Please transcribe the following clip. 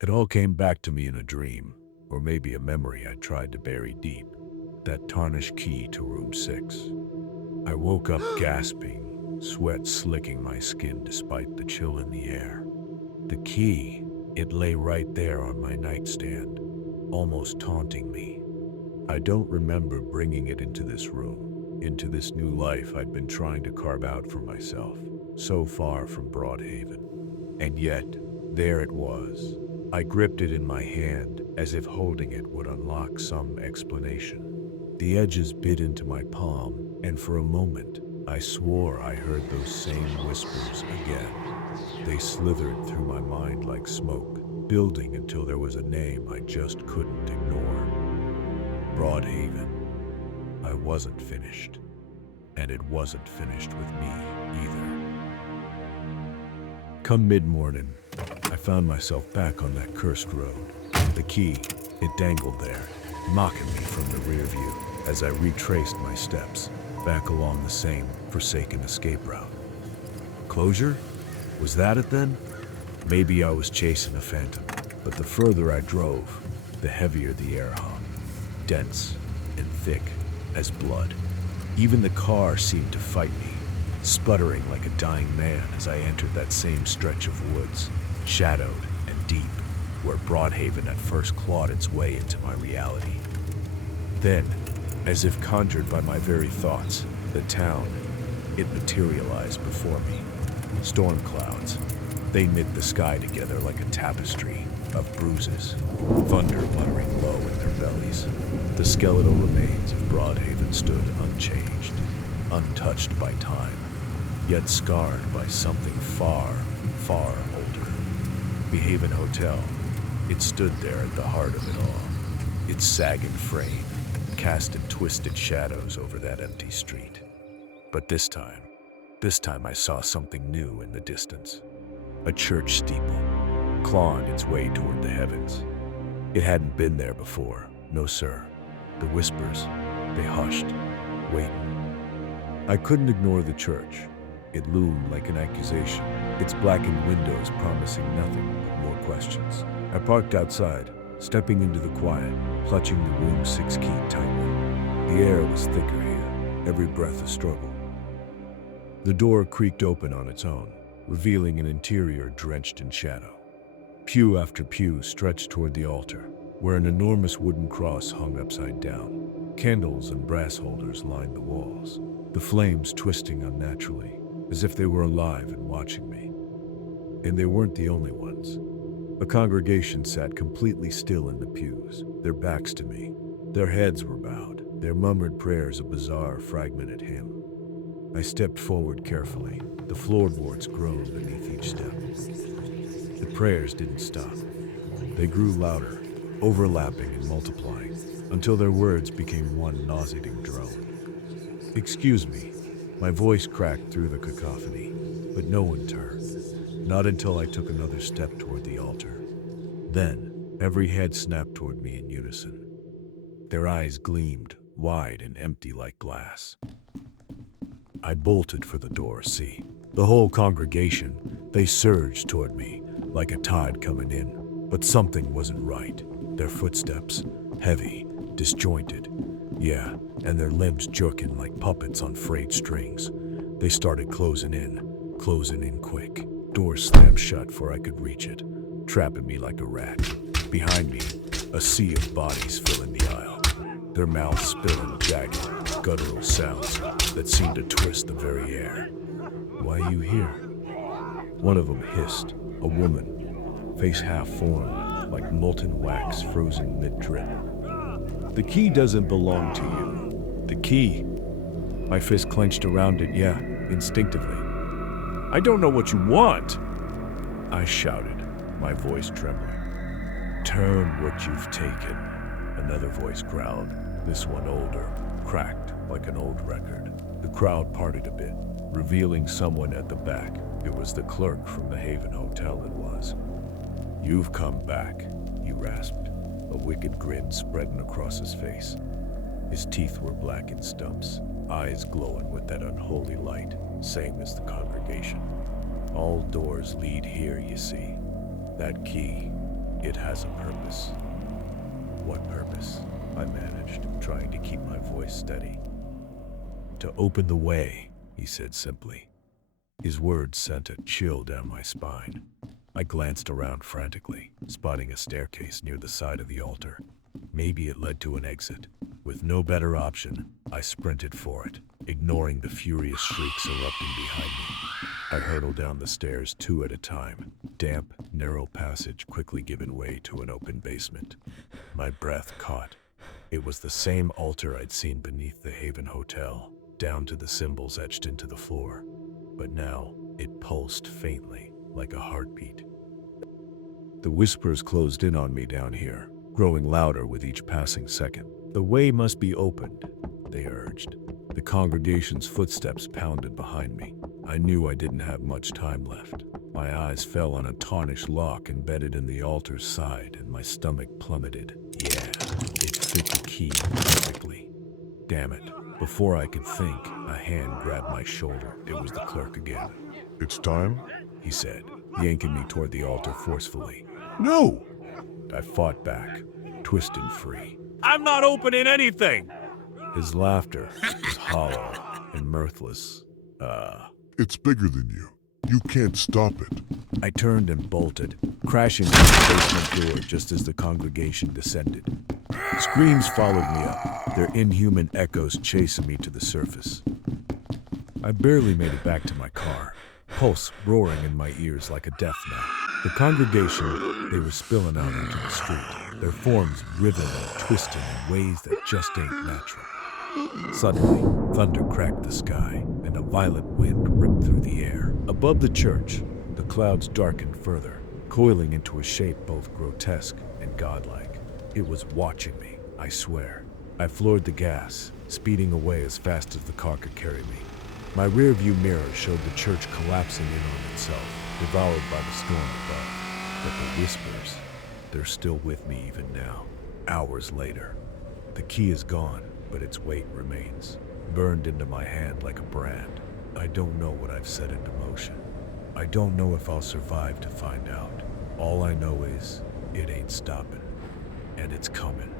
It all came back to me in a dream, or maybe a memory I tried to bury deep. That tarnished key to room 6. I woke up gasping, sweat slicking my skin despite the chill in the air. The key, it lay right there on my nightstand, almost taunting me. I don't remember bringing it into this room, into this new life I'd been trying to carve out for myself, so far from Broadhaven. And yet, there it was. I gripped it in my hand as if holding it would unlock some explanation. The edges bit into my palm, and for a moment, I swore I heard those same whispers again. They slithered through my mind like smoke, building until there was a name I just couldn't ignore. Broadhaven. I wasn't finished, and it wasn't finished with me either. Come mid-morning, I found myself back on that cursed road. The key, it dangled there, mocking me from the rear view as I retraced my steps back along the same forsaken escape route. Closure? Was that it then? Maybe I was chasing a phantom, but the further I drove, the heavier the air hung, dense and thick as blood. Even the car seemed to fight me, sputtering like a dying man as I entered that same stretch of woods, shadowed and deep, where Broadhaven at first clawed its way into my reality. Then, as if conjured by my very thoughts, the town, it materialized before me. Storm clouds, they knit the sky together like a tapestry of bruises, thunder muttering low in their bellies. The skeletal remains of Broadhaven stood unchanged, untouched by time, yet scarred by something far, far older. Behaven Hotel, it stood there at the heart of it all, its sagging frame casted twisted shadows over that empty street. But this time I saw something new in the distance. A church steeple, clawing its way toward the heavens. It hadn't been there before, no sir. The whispers, they hushed, waiting. I couldn't ignore the church. It loomed like an accusation, its blackened windows promising nothing but more questions. I parked outside, stepping into the quiet, clutching the room 6 key tightly. The air was thicker here, every breath a struggle. The door creaked open on its own, revealing an interior drenched in shadow. Pew after pew stretched toward the altar, where an enormous wooden cross hung upside down. Candles and brass holders lined the walls, the flames twisting unnaturally, as if they were alive and watching me. And they weren't the only ones. A congregation sat completely still in the pews, their backs to me. Their heads were bowed, their murmured prayers a bizarre, fragmented hymn. I stepped forward carefully, the floorboards groaned beneath each step. The prayers didn't stop. They grew louder, overlapping and multiplying, until their words became one nauseating drone. Excuse me, my voice cracked through the cacophony, but no one turned, not until I took another step toward the altar. Then, every head snapped toward me in unison. Their eyes gleamed, wide and empty like glass. I bolted for the door, see. The whole congregation, they surged toward me, like a tide coming in. But something wasn't right. Their footsteps, heavy, disjointed. Yeah, and their limbs jerking like puppets on frayed strings. They started closing in quick. Doors slammed shut before I could reach it, trapping me like a rat. Behind me, a sea of bodies filling the aisle, their mouths spilling jagged, guttural sounds that seemed to twist the very air. Why are you here? One of them hissed, a woman, face half formed, like molten wax frozen mid-drip. The key doesn't belong to you. The key. My fist clenched around it, yeah, instinctively. I don't know what you want, I shouted, my voice trembling. Turn what you've taken, another voice growled, this one older, cracked like an old record. The crowd parted a bit, revealing someone at the back. It was the clerk from the Haven Hotel, it was. You've come back, he rasped, a wicked grin spreading across his face. His teeth were blackened stumps, eyes glowing with that unholy light, same as the congregation. All doors lead here, you see. That key, It has a purpose. What purpose? I managed, trying to keep my voice steady. To open the way, he said simply. His words sent a chill down my spine. I glanced around frantically, spotting a staircase near the side of the altar. Maybe it led to an exit. With no better option, I sprinted for it, ignoring the furious shrieks erupting behind me. I hurtled down the stairs 2 at a time, damp, narrow passage quickly giving way to an open basement. My breath caught. It was the same altar I'd seen beneath the Haven Hotel, down to the symbols etched into the floor. But now, it pulsed faintly, like a heartbeat. The whispers closed in on me down here, growing louder with each passing second. The way must be opened, they urged. The congregation's footsteps pounded behind me. I knew I didn't have much time left. My eyes fell on a tarnished lock embedded in the altar's side, and my stomach plummeted. Yeah, it fit the key perfectly. Damn it. Before I could think, a hand grabbed my shoulder. It was the clerk again. It's time? He said, yanking me toward the altar forcefully. No! I fought back, twisted free. I'm not opening anything! His laughter was hollow and mirthless. It's bigger than you. You can't stop it. I turned and bolted, crashing through the basement door just as the congregation descended. Screams followed me up, their inhuman echoes chasing me to the surface. I barely made it back to my car, pulse roaring in my ears like a death knell. The congregation, they were spilling out into the street, their forms riven and twisting in ways that just ain't natural. Suddenly, thunder cracked the sky, and a violent wind ripped through the air. Above the church, the clouds darkened further, coiling into a shape both grotesque and godlike. It was watching me, I swear. I floored the gas, speeding away as fast as the car could carry me. My rearview mirror showed the church collapsing in on itself, devoured by the storm above. But the whispers, they're still with me even now, hours later. The key is gone, but its weight remains, burned into my hand like a brand. I don't know what I've set into motion. I don't know if I'll survive to find out. All I know is, it ain't stopping, and it's coming.